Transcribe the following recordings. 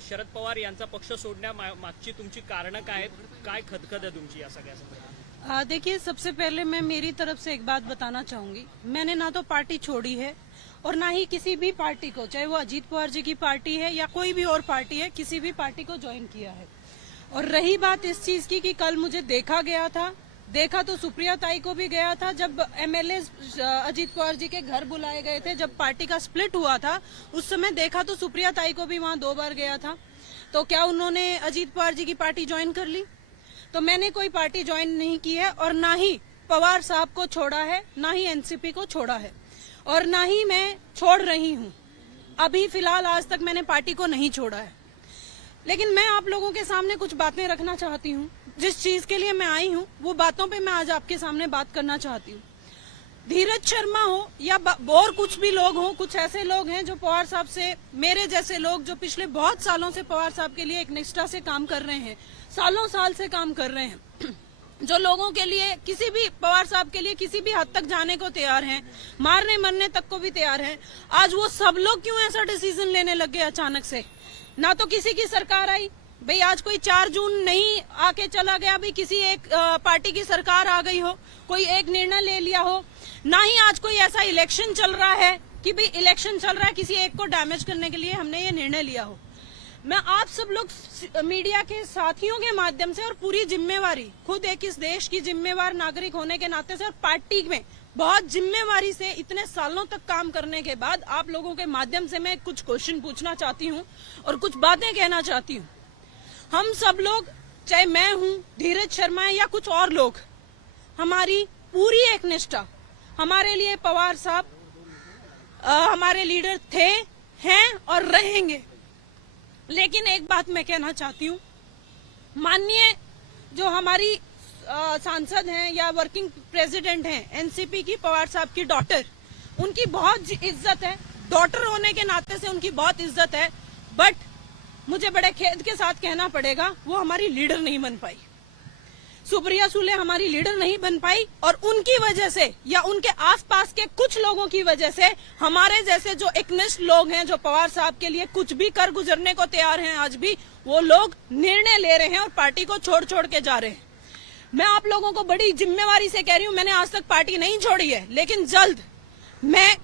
शरद पवार यांचा पक्ष सोडण्या मागची तुमची कारणं काय आहेत, काय खदखद आहे तुमची या सगळ्या संदर्भात? देखिए, सबसे पहले मैं मेरी तरफ से एक बात बताना चाहूंगी। मैंने ना तो पार्टी छोड़ी है और ना ही किसी भी पार्टी को, चाहे वो अजीत पवार जी की पार्टी है या कोई भी और पार्टी है, किसी भी पार्टी को ज्वाइन किया है। और रही बात इस चीज की कि कल मुझे देखा गया था, देखा तो सुप्रिया ताई को भी गया था जब एमएलए अजीत पवार जी के घर बुलाए गए थे, जब पार्टी का स्प्लिट हुआ था उस समय देखा तो सुप्रिया ताई को भी वहां 2 बार गया था। तो क्या उन्होंने अजीत पवार जी की पार्टी ज्वाइन कर ली? तो मैंने कोई पार्टी ज्वाइन नहीं की है और ना ही पवार साहब को छोड़ा है, ना ही एनसीपी को छोड़ा है और ना ही मैं छोड़ रही हूँ। अभी फिलहाल आज तक मैंने पार्टी को नहीं छोड़ा है, लेकिन मैं आप लोगों के सामने कुछ बातें रखना चाहती हूँ। जिस चीज के लिए मैं आई हूँ वो बातों पे मैं आज आपके सामने बात करना चाहती हूँ। धीरज शर्मा हो या और कुछ भी लोग हो, कुछ ऐसे लोग हैं जो पवार साहब से, मेरे जैसे लोग जो पिछले बहुत सालों से पवार साहब के लिए एक निष्ठा से काम कर रहे हैं, सालों साल से काम कर रहे हैं, जो लोगों के लिए किसी भी पवार साहब के लिए किसी भी हद तक जाने को तैयार हैं, मारने मरने तक को भी तैयार हैं, आज वो सब लोग क्यों ऐसा डिसीजन लेने लग गए अचानक से? ना तो किसी की सरकार आई, भाई आज कोई 4 जून नहीं आके चला गया, भाई किसी एक पार्टी की सरकार आ गई हो, कोई एक निर्णय ले लिया हो, ना ही आज कोई ऐसा इलेक्शन चल रहा है कि भाई इलेक्शन चल रहा है किसी एक को डैमेज करने के लिए हमने ये निर्णय लिया हो। मैं आप सब लोग मीडिया के साथियों के माध्यम से और पूरी जिम्मेवारी, खुद एक इस देश की जिम्मेवार नागरिक होने के नाते से और पार्टी में बहुत जिम्मेवारी से इतने सालों तक काम करने के बाद आप लोगों के माध्यम से मैं कुछ क्वेश्चन पूछना चाहती हूँ और कुछ बातें कहना चाहती हूँ। हम सब लोग, चाहे मैं हूँ, धीरज शर्मा है या कुछ और लोग, हमारी पूरी एक निष्ठा, हमारे लिए पवार साहब हमारे लीडर थे, हैं और रहेंगे। लेकिन एक बात मैं कहना चाहती हूँ, माननीय जो हमारी सांसद हैं या वर्किंग प्रेसिडेंट हैं एनसीपी की, पवार साहब की डॉटर, उनकी बहुत इज्जत है, डॉटर होने के नाते से उनकी बहुत इज्जत है, बट मुझे बड़े खेद के साथ कहना पड़ेगा वो हमारी लीडर नहीं बन पाई। सुप्रिया सुले हमारी लीडर नहीं बन पाई और उनकी वजह से या उनके आसपास के कुछ लोगों की वजह से हमारे जैसे जो एकनिष्ठ लोग हैं, जो पवार साहब के लिए कुछ भी कर गुजरने को तैयार हैं, आज भी वो लोग निर्णय ले रहे हैं और पार्टी को छोड़ छोड़ के जा रहे हैं। मैं आप लोगों को बड़ी जिम्मेवारी से कह रही हूँ, मैंने आज तक पार्टी नहीं छोड़ी है, लेकिन जल्द मैं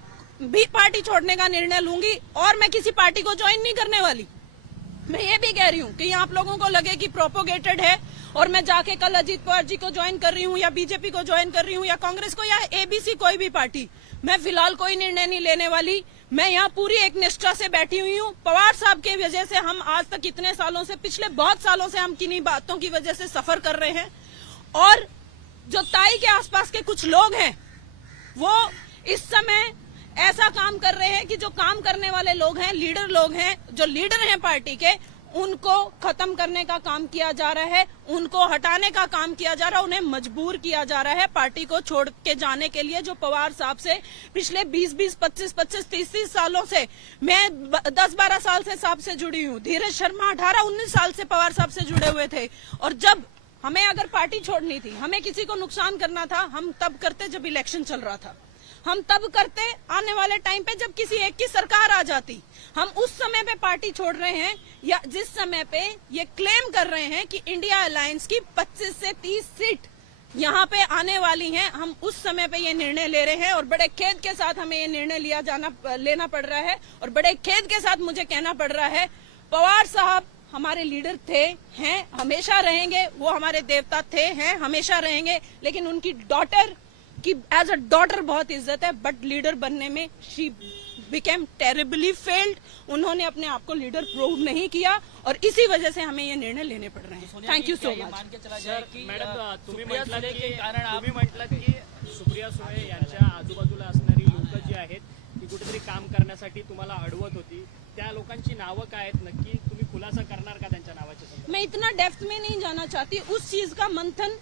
भी पार्टी छोड़ने का निर्णय लूंगी और मैं किसी पार्टी को ज्वाइन नहीं करने वाली। मैं ये भी कह रही हूँ कि आप लोगों को लगे कि प्रोपोगेटेड है और मैं जाके कल अजीत पवार जी को ज्वाइन कर रही हूँ या बीजेपी को ज्वाइन कर रही हूँ या कांग्रेस को या एबीसी कोई भी पार्टी, मैं फिलहाल कोई निर्णय नहीं लेने वाली। मैं यहाँ पूरी एक निष्ठा से बैठी हुई हूँ। पवार साहब की वजह से हम आज तक इतने सालों से, पिछले बहुत सालों से हम किन्हीं बातों की वजह से सफर कर रहे हैं और जो ताई के आसपास के कुछ लोग हैं वो इस समय ऐसा काम कर रहे हैं कि जो काम करने वाले लोग हैं, लीडर लोग हैं, जो लीडर हैं पार्टी के, उनको खत्म करने का काम किया जा रहा है, उनको हटाने का काम किया जा रहा है, उन्हें मजबूर किया जा रहा है पार्टी को छोड़ के जाने के लिए। जो पवार साहब से पिछले 20-20, 25-25, 30-30 सालों से, मैं 10-12 साल से साहब से जुड़ी हूँ, धीरज शर्मा 18-19 साल से पवार साहब से जुड़े हुए थे और जब हमें अगर पार्टी छोड़नी थी, हमें किसी को नुकसान करना था, हम तब करते जब इलेक्शन चल रहा था, हम तब करते आने वाले टाइम पे जब किसी एक की सरकार आ जाती। हम उस समय पे पार्टी छोड़ रहे हैं या जिस समय पे ये क्लेम कर रहे हैं कि इंडिया अलायंस की 25 से 30 सीट यहाँ पे आने वाली हैं, हम उस समय पे ये निर्णय ले रहे हैं और बड़े खेद के साथ हमें ये निर्णय लेना पड़ रहा है और बड़े खेद के साथ मुझे कहना पड़ रहा है, पवार साहब हमारे लीडर थे, हैं, हमेशा रहेंगे, वो हमारे देवता थे, हैं, हमेशा रहेंगे, लेकिन उनकी डॉटर कि एज अ डॉटर बहुत इज्जत है, बट लीडर बनने में शी बिकेम टेरिबली फेल्ड। उन्होंने अपने आप को लीडर प्रूव नहीं किया और इसी वजह से हमें ये निर्णय लेने पड़ रहे हैं। Thank you so much. Madam, तुम्ही म्हटलं की सुप्रिया सुळे यांच्या आजूबाजूला असणारी लोक जी आहेत ती कुठेतरी काम करण्यासाठी तुम्हाला अडवत होती, त्या लोकांची नावं काय आहेत नक्की, तुम्ही खुलासा करणार का त्यांच्या नावाचे? मैं इतना डेप्थ में नहीं जाना चाहती, उस चीज का मंथन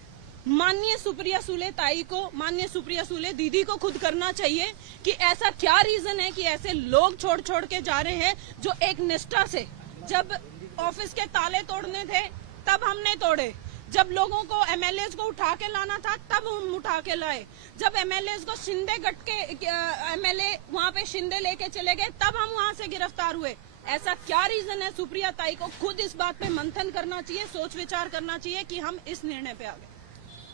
माननीय सुप्रिया सुले ताई को, माननीय सुप्रिया सुले दीदी को खुद करना चाहिए कि ऐसा क्या रीजन है कि ऐसे लोग छोड़ छोड़ के जा रहे हैं जो एक निष्ठा से, जब ऑफिस के ताले तोड़ने थे तब हमने तोड़े, जब लोगों को एमएलए को उठा के लाना था तब हम उठा के लाए, जब एमएलए को शिंदे गट के एमएलए वहां पे शिंदे लेके चले गए तब हम वहां से गिरफ्तार हुए। ऐसा क्या रीजन है? सुप्रिया ताई को खुद इस बात पे मंथन करना चाहिए, सोच विचार करना चाहिए कि हम इस निर्णय पे आ गए।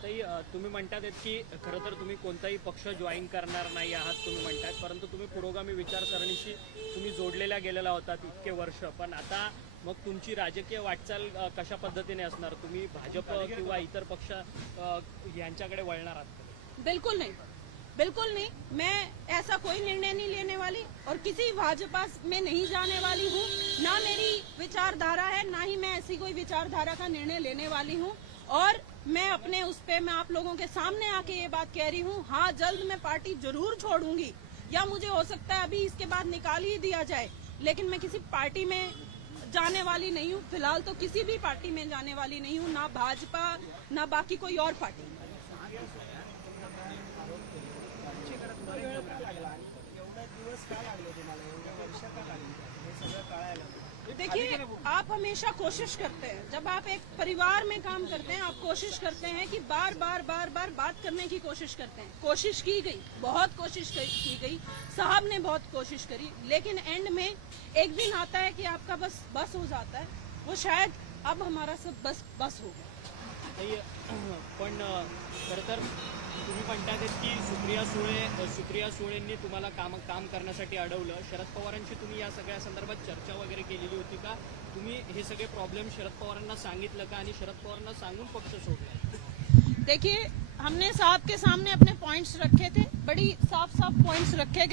ताई, तुम्ही म्हणतात की खरं तर तुम्ही कोणताही पक्ष जॉईन करणार नाही आहात तुम्ही म्हणतात, परंतु तुम्ही पुरोगामी विचारसरणीशी तुम्ही जोडलेल्या गेलेला होतात इतके वर्ष, पण आता मग तुमची राजकीय वाटचाल कशा पद्धतीने असणार? तुम्ही भाजप किंवा इतर पक्ष यांच्याकडे वळणार आहात? बिल्कुल नहीं, बिल्कुल नहीं। मैं ऐसा कोई निर्णय नहीं लेने वाली और किसी भाजपा में नहीं जाने वाली हूँ। ना मेरी विचारधारा है, ना ही मैं ऐसी कोई विचारधारा का निर्णय लेने वाली हूँ। और मैं अपने उस पे मैं आप लोगों के सामने आके ये बात कह रही हूँ, हाँ जल्द मैं पार्टी जरूर छोड़ूंगी, या मुझे हो सकता है अभी इसके बाद निकाल ही दिया जाए, लेकिन मैं किसी पार्टी में जाने वाली नहीं हूँ। फिलहाल तो किसी भी पार्टी में जाने वाली नहीं हूँ, ना भाजपा ना बाकी कोई और पार्टी। देखिए, आप हमेशा कोशिश करते हैं, जब आप एक परिवार में काम करते हैं, आप कोशिश करते हैं कि बार बार बात करने की कोशिश करते हैं। कोशिश की गई, बहुत कोशिश की गई, साहब ने बहुत कोशिश करी, लेकिन एंड में एक दिन आता है कि आपका बस हो जाता है। वो शायद अब हमारा सब बस हो गया। ताई, पण खरं तर तुम्ही म्हणतात की सुप्रिया सुळेंनी तुम्हाला काम करण्यासाठी अडवलं। शरद पवारांची तुम्ही या सगळ्या संदर्भात चर्चा वगैरे केलेली होती का? तुम्ही हे सगळे प्रॉब्लेम शरद पवारांना सांगितलं का आणि शरद पवारांना सांगून पक्ष सोडला? देखिए, हमने साहब के सामने अपने पॉइंट्स रखे थे, बड़ी साफ पॉइंट्स रखे गए।